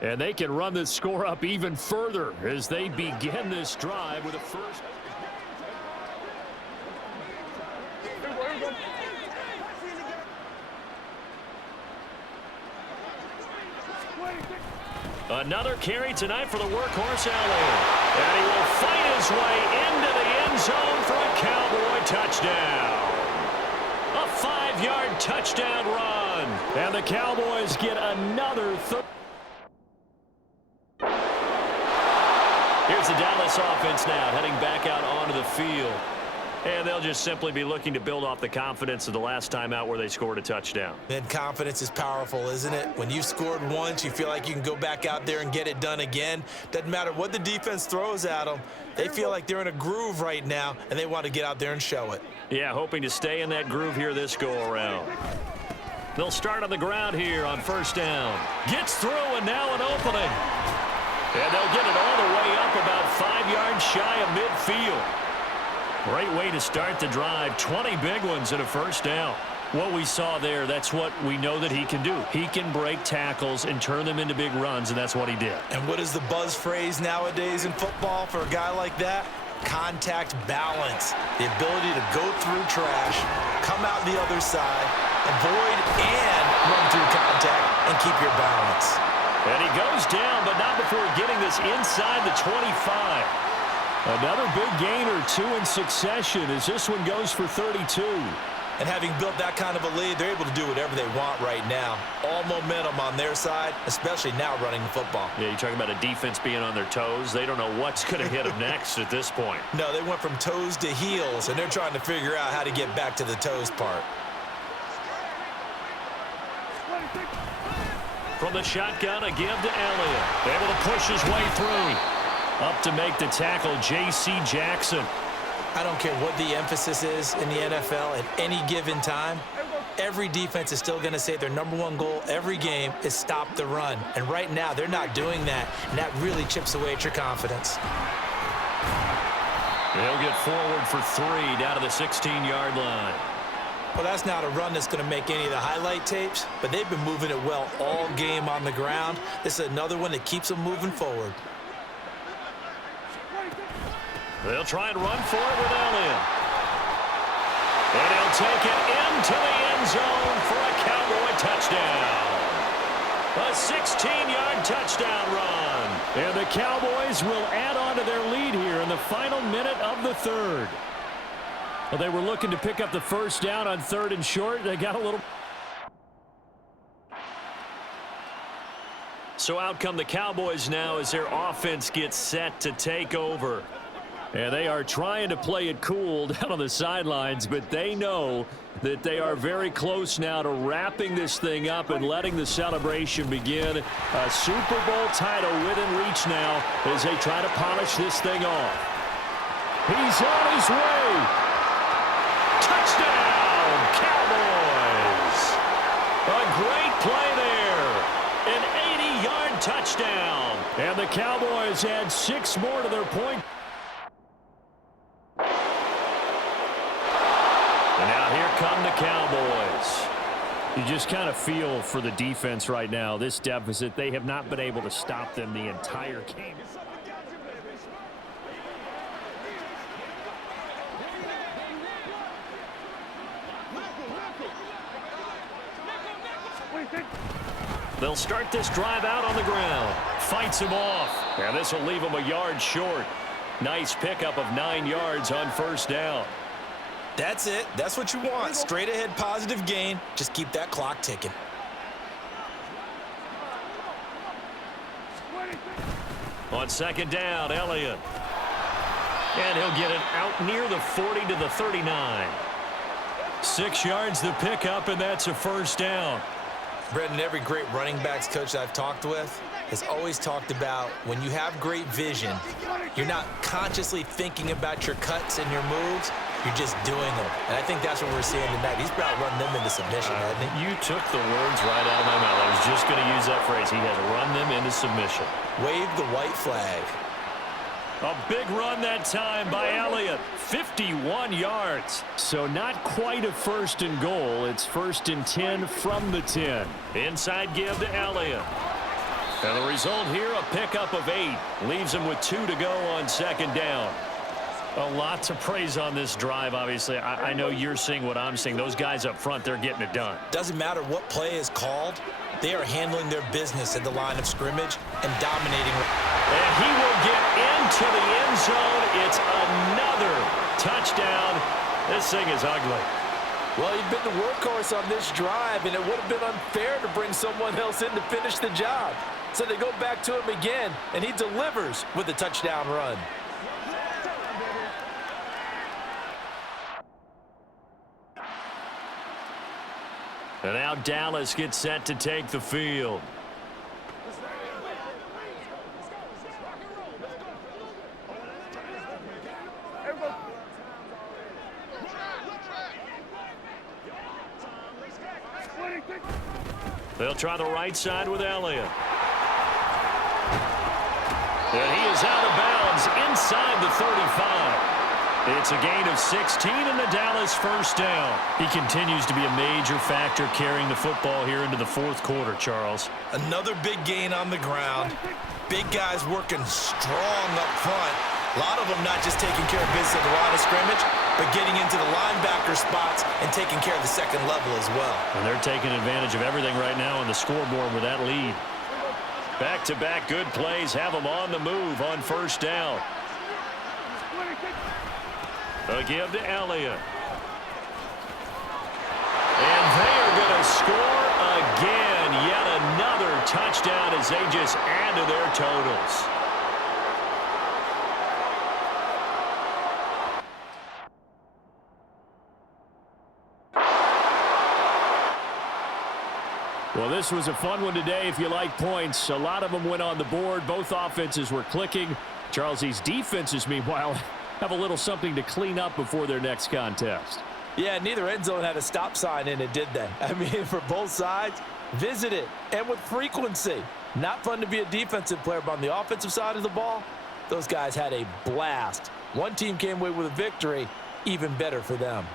And they can run this score up even further as they begin this drive with a first. Another carry tonight for the workhorse Elliott. And he will fight his way into the end zone for a Cowboy touchdown. A 5-yard touchdown run. And the Cowboys get another Here's the Dallas offense now heading back out onto the field. And they'll just simply be looking to build off the confidence of the last time out where they scored a touchdown. And confidence is powerful, isn't it? When you scored once, you feel like you can go back out there and get it done again. Doesn't matter what the defense throws at them. They feel like they're in a groove right now, and they want to get out there and show it. Yeah, hoping to stay in that groove here this go-around. They'll start on the ground here on first down. Gets through, and now an opening. And they'll get it all the way up about 5 yards shy of midfield. Great way to start the drive. 20 big ones and a first down. What we saw there, that's what we know that he can do. He can break tackles and turn them into big runs, and that's what he did. And what is the buzz phrase nowadays in football for a guy like that? Contact balance. The ability to go through trash, come out the other side, avoid and run through contact, and keep your balance. And he goes down, but not before getting this inside the 25. Another big gain or 2 in succession as this one goes for 32. And having built that kind of a lead, they're able to do whatever they want right now. All momentum on their side, especially now running the football. Yeah, you're talking about a defense being on their toes. They don't know what's going to hit them next at this point. No, they went from toes to heels, and they're trying to figure out how to get back to the toes part. From the shotgun, a give to Elliott. Able to push his way through. Up to make the tackle, J.C. Jackson. I don't care what the emphasis is in the NFL at any given time. Every defense is still going to say their #1 goal every game is stop the run. And right now, they're not doing that, and that really chips away at your confidence. They'll get forward for 3 down to the 16-yard line. Well, that's not a run that's going to make any of the highlight tapes, but they've been moving it well all game on the ground. This is another one that keeps them moving forward. They'll try and run for it with Elliott. And he'll take it into the end zone for a Cowboy touchdown. A 16-yard touchdown run. And the Cowboys will add on to their lead here in the final minute of the third. Well, they were looking to pick up the first down on 3rd and short. They got a little... So out come the Cowboys now as their offense gets set to take over. And they are trying to play it cool down on the sidelines, but they know that they are very close now to wrapping this thing up and letting the celebration begin. A Super Bowl title within reach now as they try to polish this thing off. He's on his way. Touchdown, Cowboys! A great play there. An 80-yard touchdown. And the Cowboys add 6 more to their point. And now here come the Cowboys. You just kind of feel for the defense right now. This deficit, they have not been able to stop them the entire game. They'll start this drive out on the ground. Fights him off. And this will leave him a yard short. Nice pickup of 9 yards on first down. That's it. That's what you want. Straight ahead positive gain. Just keep that clock ticking. On second down, Elliott. And he'll get it out near the 40 to the 39. 6 yards the pickup, and that's a first down. Brendan, every great running backs coach I've talked with has always talked about when you have great vision, you're not consciously thinking about your cuts and your moves, you're just doing them. And I think that's what we're seeing tonight. He's about to run them into submission, hasn't he? You took the words right out of my mouth. I was just going to use that phrase. He has run them into submission. Wave the white flag. A big run that time by Elliott. 51 yards. So not quite a 1st and goal. It's 1st and 10 from the 10. Inside give to Elliott. And the result here, a pickup of 8. Leaves him with 2 to go on second down. A lot to praise on this drive, obviously. I know you're seeing what I'm seeing. Those guys up front, they're getting it done. Doesn't matter what play is called. They are handling their business at the line of scrimmage and dominating. And he will get into the end zone. It's another touchdown. This thing is ugly. Well, he'd been the workhorse on this drive, and it would have been unfair to bring someone else in to finish the job. So they go back to him again, and he delivers with a touchdown run. And now Dallas gets set to take the field. They'll try the right side with Elliott. And he is out of bounds inside the 35. It's a gain of 16 and the Dallas first down. He continues to be a major factor carrying the football here into the 4th quarter, Charles. Another big gain on the ground. Big guys working strong up front. A lot of them not just taking care of business at the line of scrimmage, but getting into the linebacker spots and taking care of the second level as well. And they're taking advantage of everything right now on the scoreboard with that lead. Back-to-back good plays have them on the move on first down. A give to Elliott. And they are going to score again. Yet another touchdown as they just add to their totals. Well, this was a fun one today if you like points. A lot of them went on the board. Both offenses were clicking. Charles, these defenses, meanwhile, have a little something to clean up before their next contest. Yeah, neither end zone had a stop sign in it, did they? I mean, for both sides, visit it, and with frequency. Not fun to be a defensive player, but on the offensive side of the ball, those guys had a blast. One team came away with a victory, even better for them.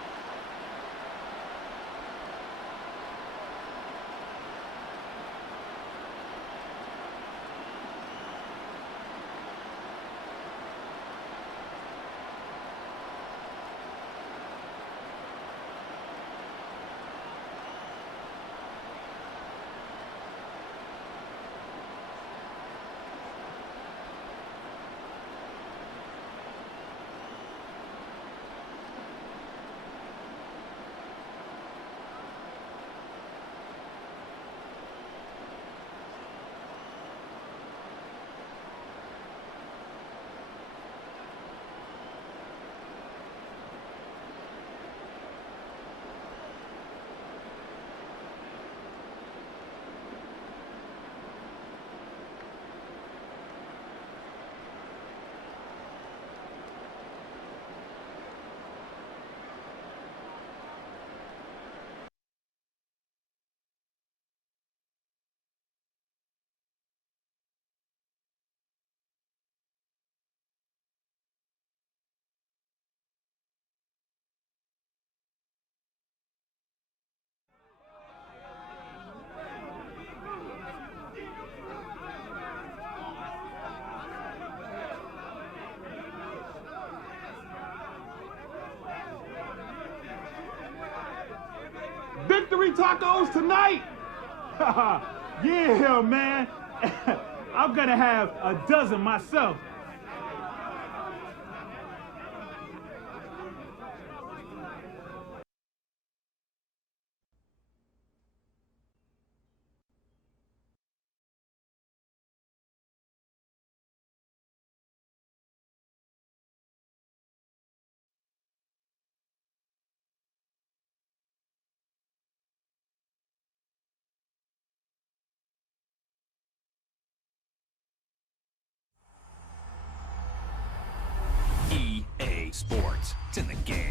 victory tacos tonight? Yeah, man. I'm gonna have a dozen myself. EA Sports. It's in the game.